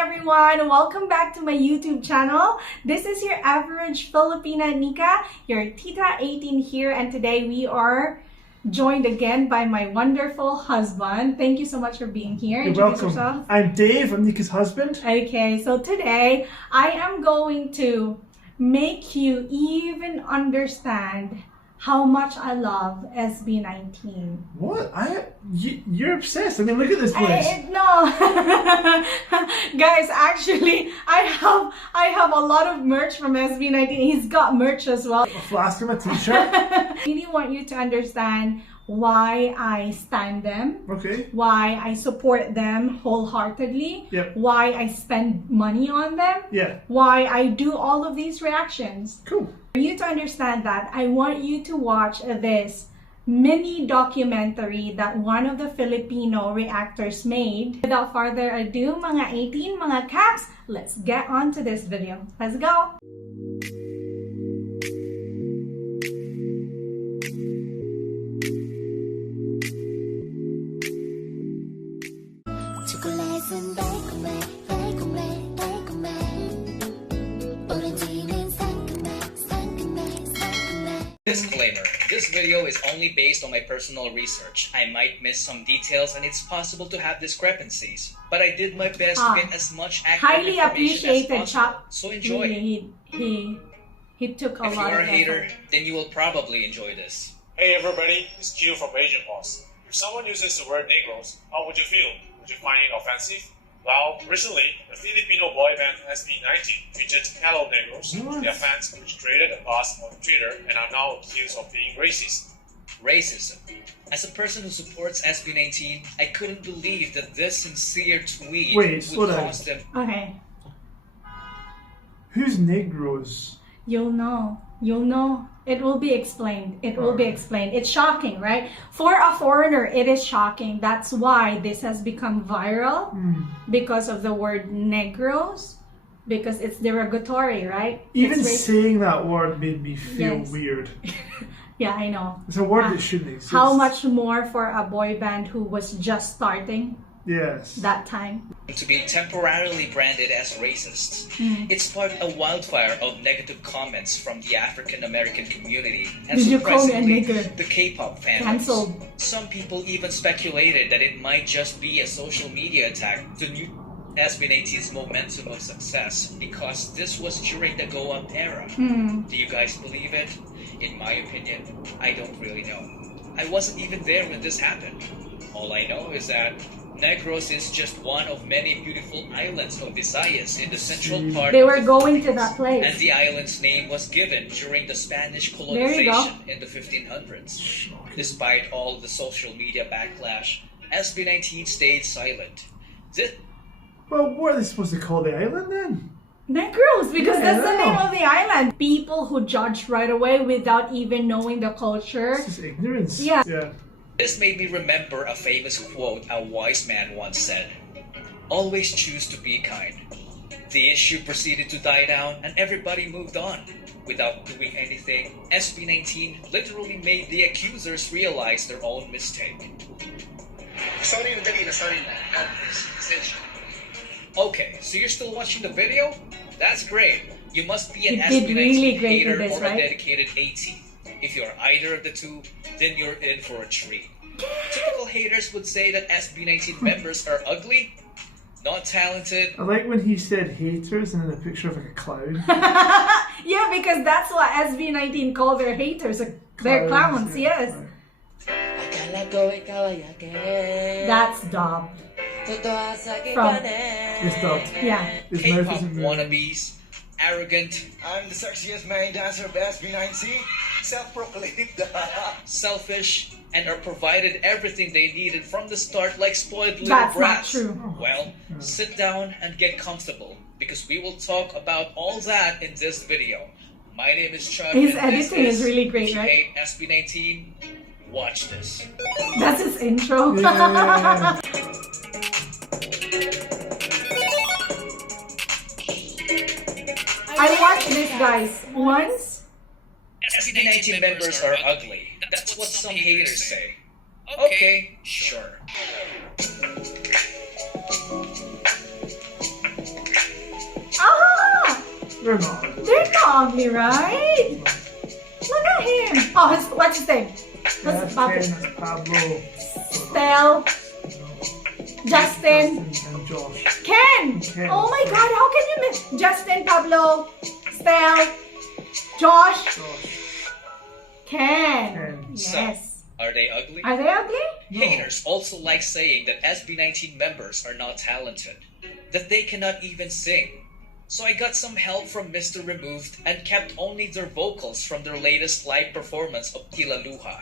everyone! Welcome back to my YouTube channel. This is your average Filipina Nika, your Tita 18 here, and today we are joined again by my wonderful husband. Thank you so much for being here. You're welcome. Yourself. I'm Dave, I'm Nika's husband. Okay, so today I am going to make you even understand how much I love SB19. What? You're obsessed. I mean, look at this place. No. Guys, actually, I have a lot of merch from SB19. He's got merch as well. A flask and a t-shirt. I really want you to understand why I stand them. Okay. Why I support them wholeheartedly. Yep. Why I spend money on them. Yeah. Why I do all of these reactions. Cool. For you to understand that, I want you to watch this mini documentary that one of the Filipino reactors made. Without further ado, mga 18, mga caps, let's get on to this video. Let's go! Disclaimer, this video is only based on my personal research. I might miss some details and it's possible to have discrepancies, but I did my best to get as much accurate highly information appreciated as possible. So enjoy. He took a lot of effort. If you are a hater, then you will probably enjoy this. Hey everybody, it's Q from Asian Boss. If someone uses the word Negros, how would you feel? Would you find it offensive? Well, recently, the Filipino boy band SB19 featured Hello Negros to their fans, which created a buzz on Twitter and are now accused of being racist. Racism. As a person who supports SB19, I couldn't believe that this sincere tweet would cause them... Okay. Who's Negros? You'll know. You'll know. It will be explained. It will be explained. It's shocking, right? For a foreigner, it is shocking. That's why this has become viral because of the word Negros, because it's derogatory, right? Even saying that word made me feel weird. Yeah, I know. It's a word that shouldn't exist. How much more for a boy band who was just starting? Yes. That time. To be temporarily branded as racists. It sparked a wildfire of negative comments from the African American community and Did you call me a surprisingly nigger? the K-pop fans. Cancelled. Some people even speculated that it might just be a social media attack to new SB19's momentum of success because this was during the Go Up era. Do you guys believe it? In my opinion, I don't really know. I wasn't even there when this happened. All I know is that Negros is just one of many beautiful islands of Visayas in the central part. They were going to that place. And the island's name was given during the Spanish colonization in the 1500s. Despite all the social media backlash, SB19 stayed silent. Well, what are they supposed to call the island then? Negros, because that's the name of the island. People who judge right away without even knowing the culture. It's just ignorance. Yeah. This made me remember a famous quote a wise man once said, "Always choose to be kind." The issue proceeded to die down and everybody moved on. Without doing anything, SB19 literally made the accusers realize their own mistake. Sorry na. Okay, so you're still watching the video? That's great. You must be an You did SB19 really great hater with this, or right? a dedicated AT. If you're either of the two, then you're in for a treat. Typical haters would say that SB19 members are ugly, not talented. I like when he said haters and then a picture of like a clown. Yeah, because that's what SB19 call their haters. They're clowns, yes. That's Dob. From It's not. Yeah. His mouth K-pop isn't moving. wannabes, arrogant, I'm the sexiest main dancer of SB19, self-proclaimed. selfish, and are provided everything they needed from the start like spoiled little That's not brats. true. Well, sit down and get comfortable because we will talk about all that in this video. My name is Chuck. His and this editing is really great, right? SB19. Watch this. That's his intro. Yeah. I watched this, guys, once. SB19 members are ugly. That's what some haters say. Okay, sure. They're not ugly. They're not ugly, right? Look at him. Oh, what's his name? That's Ken, that's Pablo. Stel, Justin, And Josh. Ken. Ken. Oh my God, how can you miss Justin, Pablo, Stel, Josh, Ken? Ken. Yes. Are they ugly? Are they ugly? Haters also like saying that SB19 members are not talented, that they cannot even sing. So I got some help from Mr. Removed and kept only their vocals from their latest live performance of Tila Luha.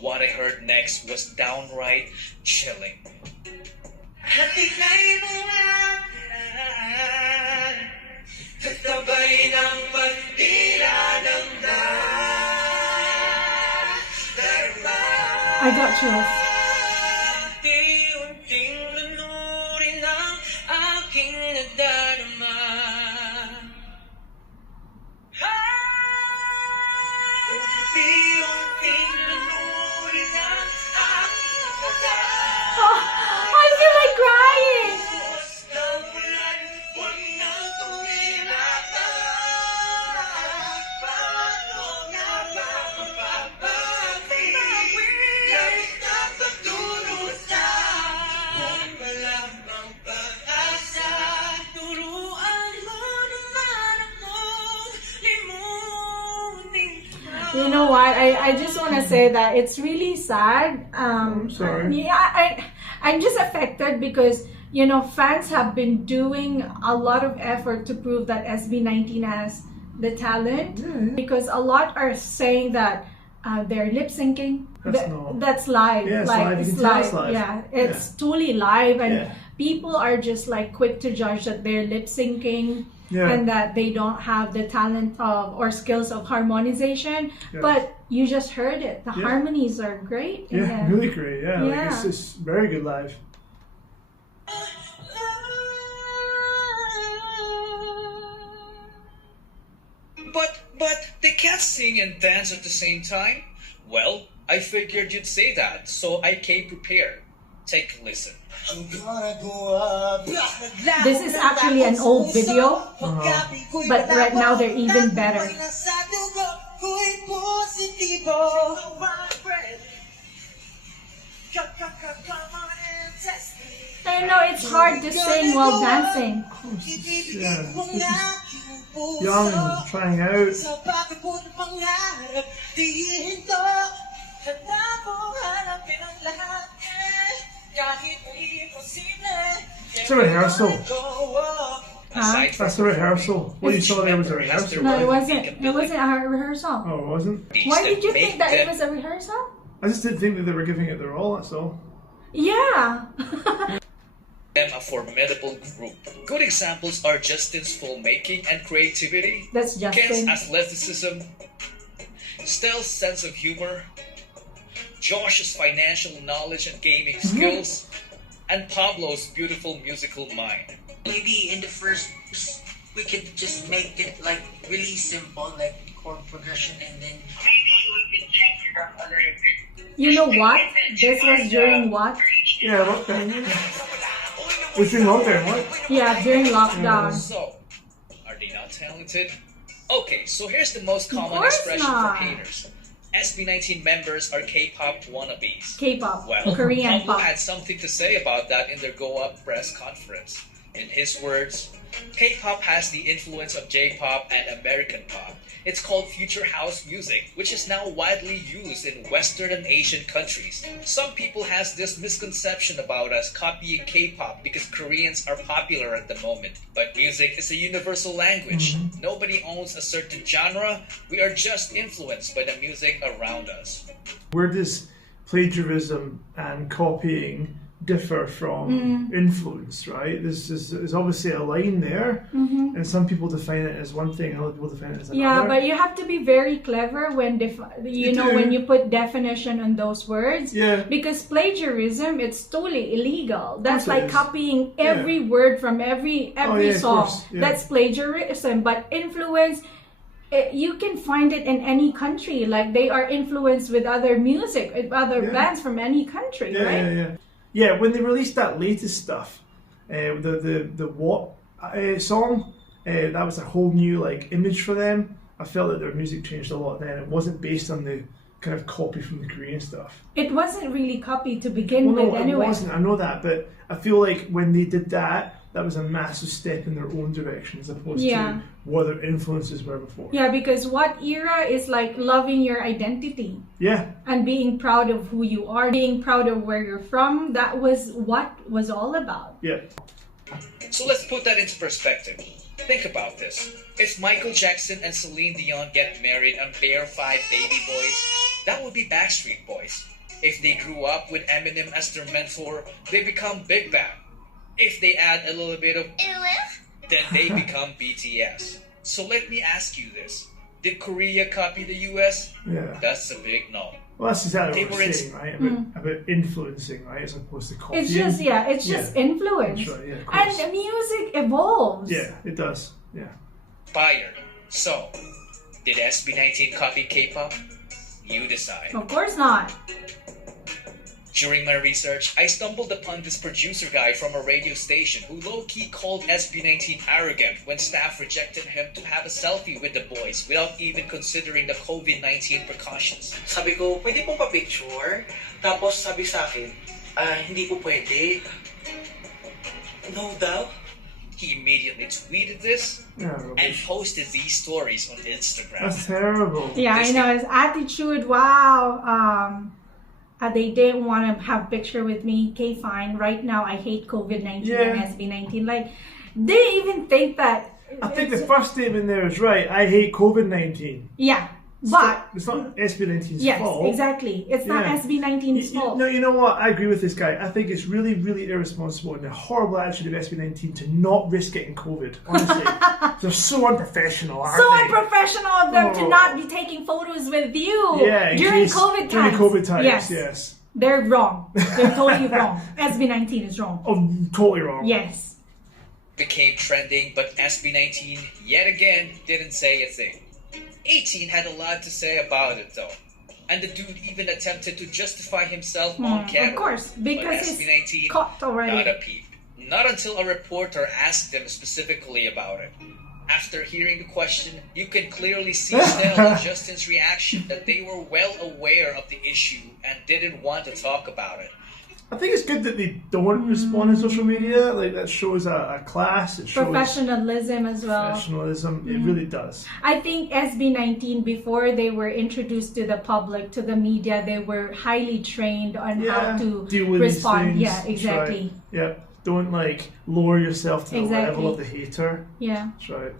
What I heard next was downright chilling. I got chills. Oh, I feel like crying. You know what? I just want to say that it's really sad. Sorry. Yeah, I'm just affected because, you know, fans have been doing a lot of effort to prove that SB19 has the talent. Yeah. Because a lot are saying that they're lip syncing. That's live. Yeah, it's like, live. You it's can tell live. it's live. Yeah, it's truly live, and Yeah. people are just like quick to judge that they're lip syncing. Yeah. And that they don't have the talent of or skills of harmonization, Yeah. but you just heard it. The Yeah. harmonies are great. in Yeah, them. really great. Yeah, like Yeah. it's very good live. But they can't sing and dance at the same time? Well, I figured you'd say that, so I came prepared. Take a listen. This is actually an old video, but right now they're even better. I know it's hard to sing while dancing. Yeah, this is young and trying out. It's a rehearsal. Aside from That's the rehearsal. What you saw there was a member has rehearsal. their No, it own wasn't. unique It wasn't ability. a rehearsal. Oh, it wasn't? Why did you Make think that it them- was a rehearsal? I just didn't think that they were giving it their all, that's all. Yeah. them a formidable group. Good examples are Justin's filmmaking and creativity, That's Ken's Justin. athleticism, Stell's sense of humor, Josh's financial knowledge and gaming skills, and Pablo's beautiful musical mind. Maybe in the first, we could just make it like really simple, like chord progression, and then maybe we could change it up a little bit. You know what? This was during what? Yeah, lockdown. Was during lockdown, what? Yeah, during lockdown. So, are they not talented? Okay, so here's the most common course expression not. for haters. SB19 members are K-pop wannabes. K-pop, Well, Korean Pablo pop. had something to say about that in their Go Up press conference. In his words, K-pop has the influence of J-pop and American pop. It's called future house music, which is now widely used in Western and Asian countries. Some people has this misconception about us copying K-pop because Koreans are popular at the moment. But music is a universal language. Nobody owns a certain genre. We are just influenced by the music around us. Where does plagiarism and copying differ from influence, right? There's obviously a line there, and some people define it as one thing, and other people define it as another. Yeah, but you have to be very clever when You do. when you put definition on those words. Yeah. Because plagiarism, it's totally illegal. That's Of course it like is. copying every word from every yeah, of song. course, yeah. That's plagiarism. But influence, you can find it in any country. Like they are influenced with other music, with other Yeah. bands from any country, Yeah, right? yeah. When they released that latest stuff, the what song, that was a whole new like image for them. I felt that their music changed a lot then. It wasn't based on the kind of copy from the Korean stuff. It wasn't really copied to begin Well, with no, anyway. it wasn't. I know that, but I feel like when they did that, that was a massive step in their own direction as opposed to what their influences were before. Yeah, because what era is like loving your identity Yeah. and being proud of who you are, being proud of where you're from. That was what was all about. Yeah. So let's put that into perspective. Think about this. If Michael Jackson and Celine Dion get married and bear 5 baby boys, that would be Backstreet Boys. If they grew up with Eminem as their mentor, they become Big Bang. If they add a little bit of then they become BTS. So let me ask you this. Did Korea copy the US? Yeah. That's a big no. Well, that's exactly what They we're were saying, right? About influencing, right, as opposed to copying. It's just it's just influence. That's right, yeah, of course. And music evolves. Yeah, it does. Yeah. Fired. So, did SB19 copy K-pop? You decide. Of course not. During my research, I stumbled upon this producer guy from a radio station who low-key called SB19 arrogant when staff rejected him to have a selfie with the boys without even considering the COVID-19 precautions. Sabi ko, pwede pong pa-picture? Tapos sabi sa akin, hindi po pwede. No daw. He immediately tweeted this Yeah, and rubbish. posted these stories on Instagram. That's terrible. Yeah, I know. His attitude, wow. They didn't want to have picture with me. Okay, fine. Right now, I hate COVID-19 and Yeah. SB19. Like, they even think that. I think the first statement there is right. I hate COVID-19. Yeah, but It's not SB19's yes, fault. exactly. It's not Yeah. SB19's fault. No, you know what? I agree with this guy. I think it's really, really irresponsible and a horrible attitude of SB19 to not risk getting COVID. Honestly, they're so unprofessional, aren't So they? unprofessional of them to Oh. not be taking photos with you Yeah, in during case- COVID times. During COVID times, Yes. yes. They're wrong. They're totally wrong. SB19 is wrong. Oh, totally wrong. Yes. Became trending, but SB19 yet again didn't say a thing. 18 had a lot to say about it though. And the dude even attempted to justify himself on camera. Of course, because but it's SB19, caught already. not a peep. Not until a reporter asked him specifically about it. After hearing the question, you can clearly see Snell and Justin's reaction that they were well aware of the issue and didn't want to talk about it. I think it's good that they don't respond on social media. Like, that shows a class. It shows Professionalism as well. professionalism. It really does. I think SB19, before they were introduced to the public, to the media, they were highly trained on how to deal with respond. these things. Yeah, That's exactly. right. Yeah, don't like lower yourself to the Exactly. level of the hater. Yeah. That's right.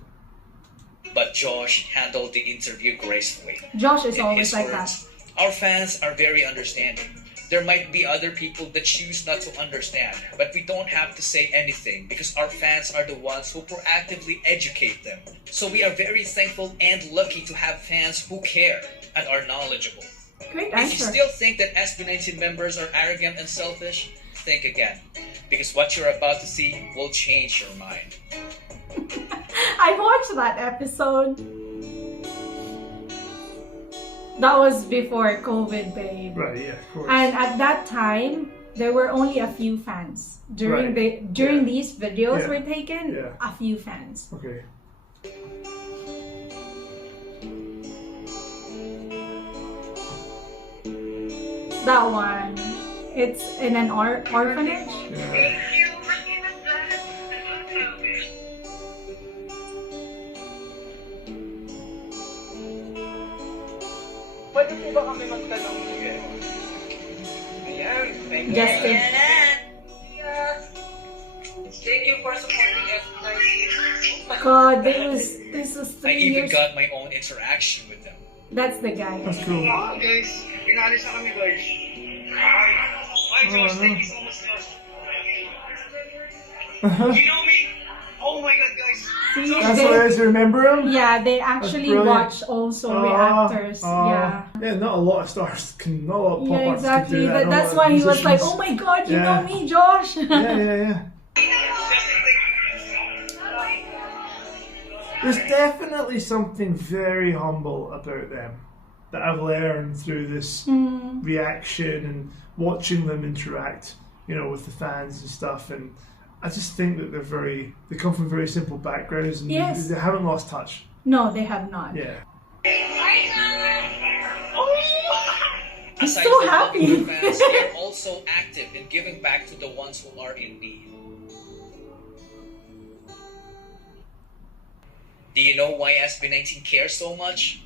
But Josh handled the interview gracefully. Josh is In always his like words, our fans are very understanding. There might be other people that choose not to understand, but we don't have to say anything because our fans are the ones who proactively educate them. So we are very thankful and lucky to have fans who care and are knowledgeable. that. Great If you answer. still think that SB19 members are arrogant and selfish, think again. Because what you're about to see will change your mind. I watched that episode. That was before COVID, babe. Right, yeah, of course. And at that time, there were only a few fans. During Right. during Yeah. these videos Yeah. were taken, Yeah. a few fans. Okay. That one, it's in an orphanage. Yeah. Pwede po ba kami magtanong ngayon? Ayan, thank you. Justin. Thank you for supporting SB19. God, this was I 3 even years. got my own interaction with them. That's the guy. That's cool. Guys, inalis na kami guys. Hi Josh, thank you so much guys. You know me? Oh my god guys. See, That's what it is. You remember him? yeah, they actually brilliant. watch also reactors. Yeah. Yeah, not a lot of stars can, not a lot of pop Yeah, artists exactly. can do that. not a That's lot of why he was like, musicians. "Oh my God, you Yeah. know me, Josh." Yeah. There's definitely something very humble about them that I've learned through this reaction and watching them interact, with the fans and stuff. And I just think that they come from very simple backgrounds and Yes. they haven't lost touch. No, they have not. Yeah. He's Aside so from happy. loving their fans, they're also active in giving back to the ones who are in need. Do you know why SB19 cares so much?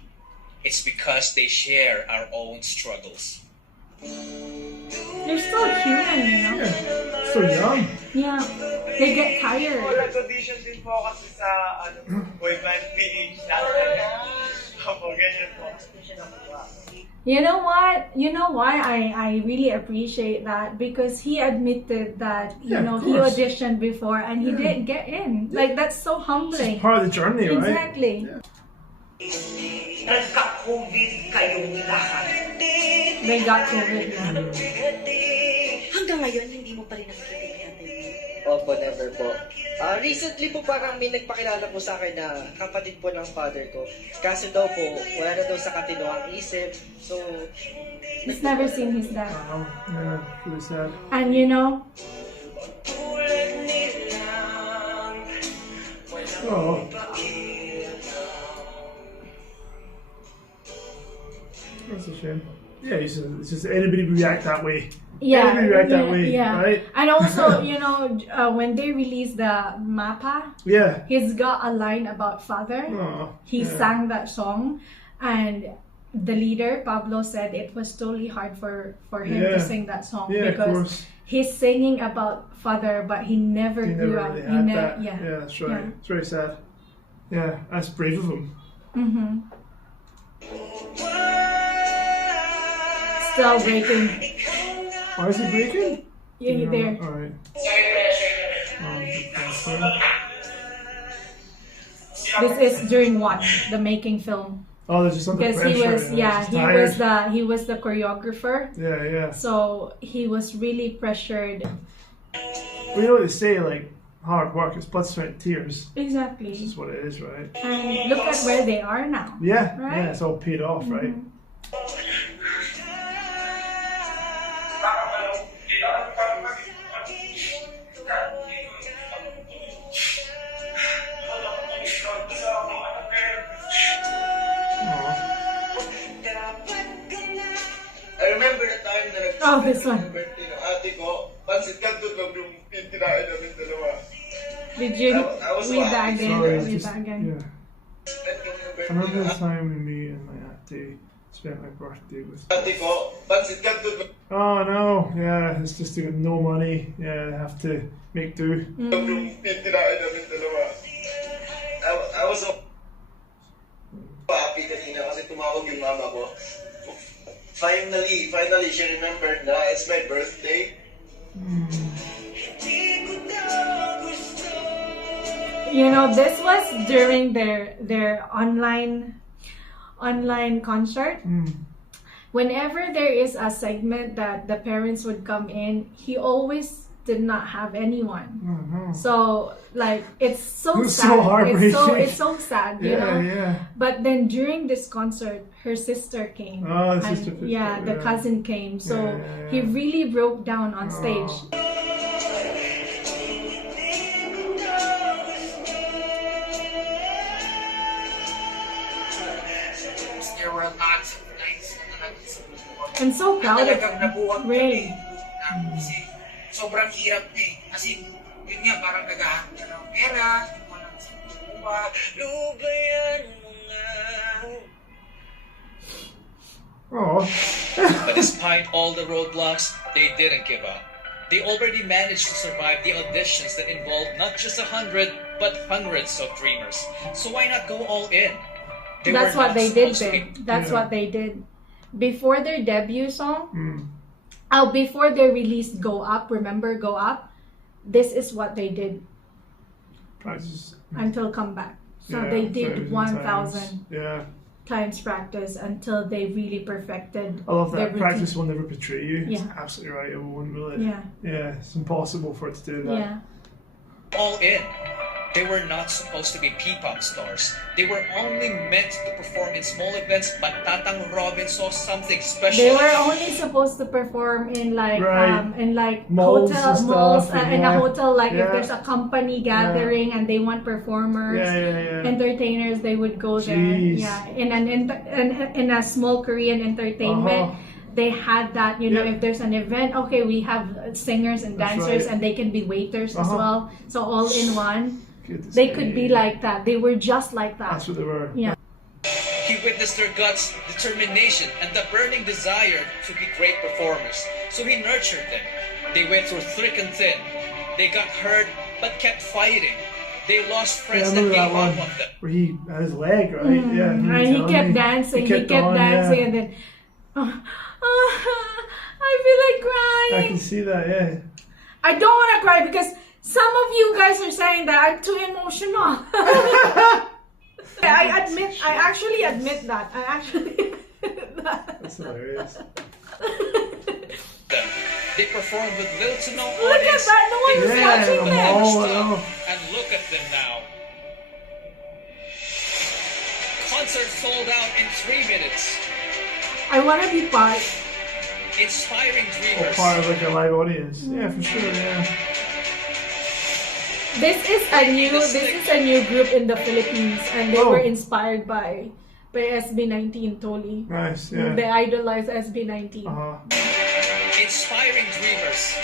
It's because they share our own struggles. They're still human, you know? Yeah. So young. Yeah. They get tired. Nag-audition din po kasi sa boy band PH Opo, ganyan po. You know what? You know why I really appreciate that? Because he admitted that, you Yeah, know, of he course. auditioned before and he didn't get in. Like, that's so humbling. It's part of the journey, right? Exactly. Yeah. Nagka-COVID kayong lahat. They got COVID na. Hanggang ngayon, hindi mo pa rin nakikita yung ate mo. Opo, never po. Recently po parang may nagpakilala po sa akin na kapatid po ng father ko. Kaso daw po, wala na daw sa katinuang isip. So, He's never seen his dad. Yeah, really sad. And you know, Oh. That's a shame. Yeah, it's just anybody would react that way. yeah, Anybody react that way, yeah. right? And also, you know, when they released the Mapa, Yeah. he's got a line about father. Oh, He yeah. sang that song, and the leader Pablo said it was totally hard for him Yeah. to sing that song Yeah, of because course. he's singing about father, but he never He grew never up. really He had never, that. yeah. Yeah, that's right. Yeah. It's very sad. Yeah, that's brave of him. Mm-hmm. Still breaking. Why is he breaking? Yeah, he there. Alright. This is during what? The making film. Oh, there's just under Because pressure. he was the choreographer. Yeah, yeah. So he was really pressured. Well, you know what they say, like, hard work is blood, sweat, and tears. Exactly. This is what it is, right? And look at where they are now. Yeah, Right? yeah, it's all paid off, right? I remember the time na Oh, this one. birthday ng ate ko, pansit kanto lang yung tinain namin dalawa. Did you I was read that again? Sorry, Read it's just, that again. yeah. I remember the time when me and my auntie spent my birthday with. Ate ko, pansit kanto lang Oh no, yeah, it's just no money. Yeah, I have to make do. yung tinain namin dalawa. I was so happy kanina kasi tumawag yung mama ko. Finally, she remembered na it's my birthday. You know, this was during their online concert. Whenever there is a segment that the parents would come in, he always did not have anyone. So like it's so It's sad. so heartbreaking. It's so sad, you know. Yeah. But then during this concert, her sister came. Oh, the And, sister. yeah, the cousin came. So Yeah. he really broke down on stage. There were lots of nights na natin sa buwan. I'm so proud of Talagang him. nabuwag Really. Kasi sobrang hirap na eh. Kasi yun nga, parang naghahanap ka ng pera, walang sa buwa. Lubayan mo nga. Oh. But despite all the roadblocks, they didn't give up. They already managed to survive the auditions that involved not just 100, but hundreds of dreamers. So why not go all in? They That's were what not they did supposed to there. be- That's Yeah. what they did. Before their debut song, Mm. before they released Go Up, remember Go Up? This is what they did Practice. until comeback. So Yeah, they did 1,000 1,000 Yeah. times practice until they really perfected I love their that. routine. Practice will never betray you. It's Yeah. absolutely right. It won't, will it? Yeah, Yeah, it's impossible for it to do that. yeah. all in. They were not supposed to be P-pop stars. They were only meant to perform in small events, but Tatang Robin saw something special. They were only supposed to perform in like Malls hotel and malls stuff, in a hotel, like if Yeah. there's a company gathering and they want performers, entertainers, they would go there. Jeez. Yeah, in a small Korean entertainment. They had that, you know, if there's an event, okay, we have singers and That's dancers, right. and they can be waiters as well. So all in one. Goodness They could me. be like that. They were just like that. That's what they were. Yeah. He witnessed their guts, determination, and the burning desire to be great performers. So he nurtured them. They went through thick and thin. They got hurt, but kept fighting. They lost friends that gave up on them. Where he had his leg, right? Yeah. And he kept dancing. He kept dancing, and then I feel like crying. I can see that, yeah. I don't want to cry because some of you guys are saying that I'm too emotional. I actually admit that. That's hilarious. They performed with little to no Look at audience. that. No one is watching them. And look at them now. Concert sold out in 3 minutes. I want to be part. Inspiring Or dreamers. part of like a live audience. Yeah, for sure, yeah. This is a new group in the Philippines, and they were inspired by SB19 totally. Nice, yeah. They idolize SB19. Inspiring dreamers.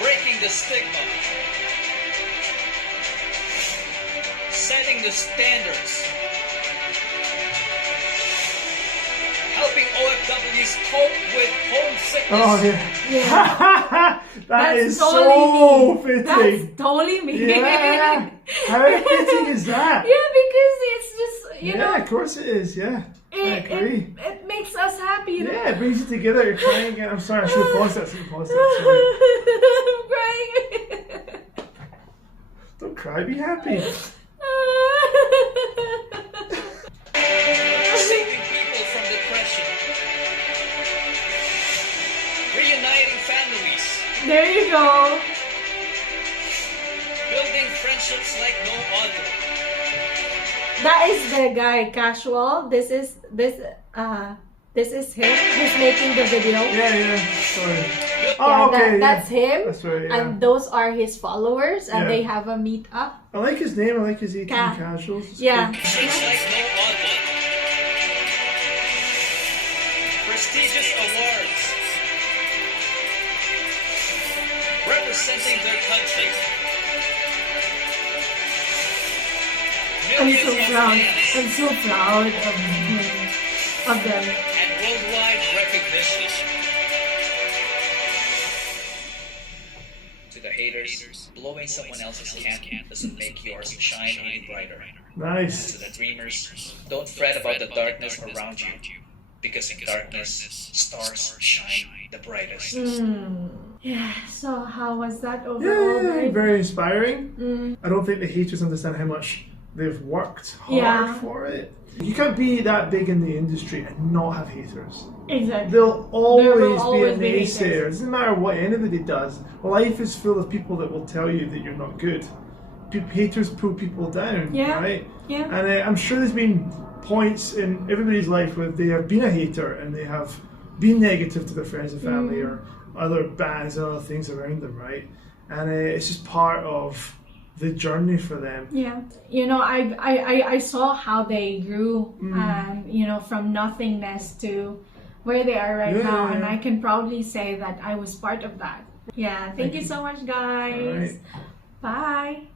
Breaking the stigma. Setting the standards. Helping OFWs cope with homesickness. Oh, yeah. That is totally so me. fitting. That's totally me. Yeah. How fitting is that? Yeah, because it's just, you know. Yeah, of course it is, yeah. I agree. It makes us happy, you know. Yeah, it brings you together. You're crying again. I'm sorry, I should have paused that. Sorry. I'm crying. Don't cry, be happy. Saving people from depression. Reuniting families. There you go. Building friendships like no other. That is the guy, Casual. This is him. He's making the video. Yeah, sorry. Yeah, that's him. That's right, yeah. And those are his followers, and they have a meetup. I like his name. I like his 18 casuals. It's Yeah. cool. Friendships like no other. Prestigious awards. Representing their country. I'm Millions so of proud. fans. I'm so proud of them. And worldwide recognition. To the haters, blowing someone else's candle doesn't make yours shine any brighter. Nice. To the dreamers, don't fret about the darkness around you, because in darkness, stars shine the brightest. Yeah, so how was that overall? Yeah, babe? very inspiring. I don't think the haters understand how much they've worked hard for it. You can't be that big in the industry and not have haters. Exactly. There'll always be a haters. naysayer. It doesn't matter what anybody does. Life is full of people that will tell you that you're not good. Haters pull people down, right? Yeah. And I'm sure there's been points in everybody's life where they have been a hater and they have been negative to their friends and family or other bands and other things around them, right? And it's just part of the journey for them. Yeah, you know, I saw how they grew, you know, from nothingness to where they are right now, and I can proudly say that I was part of that. Yeah, thank you so much, guys. All right. Bye.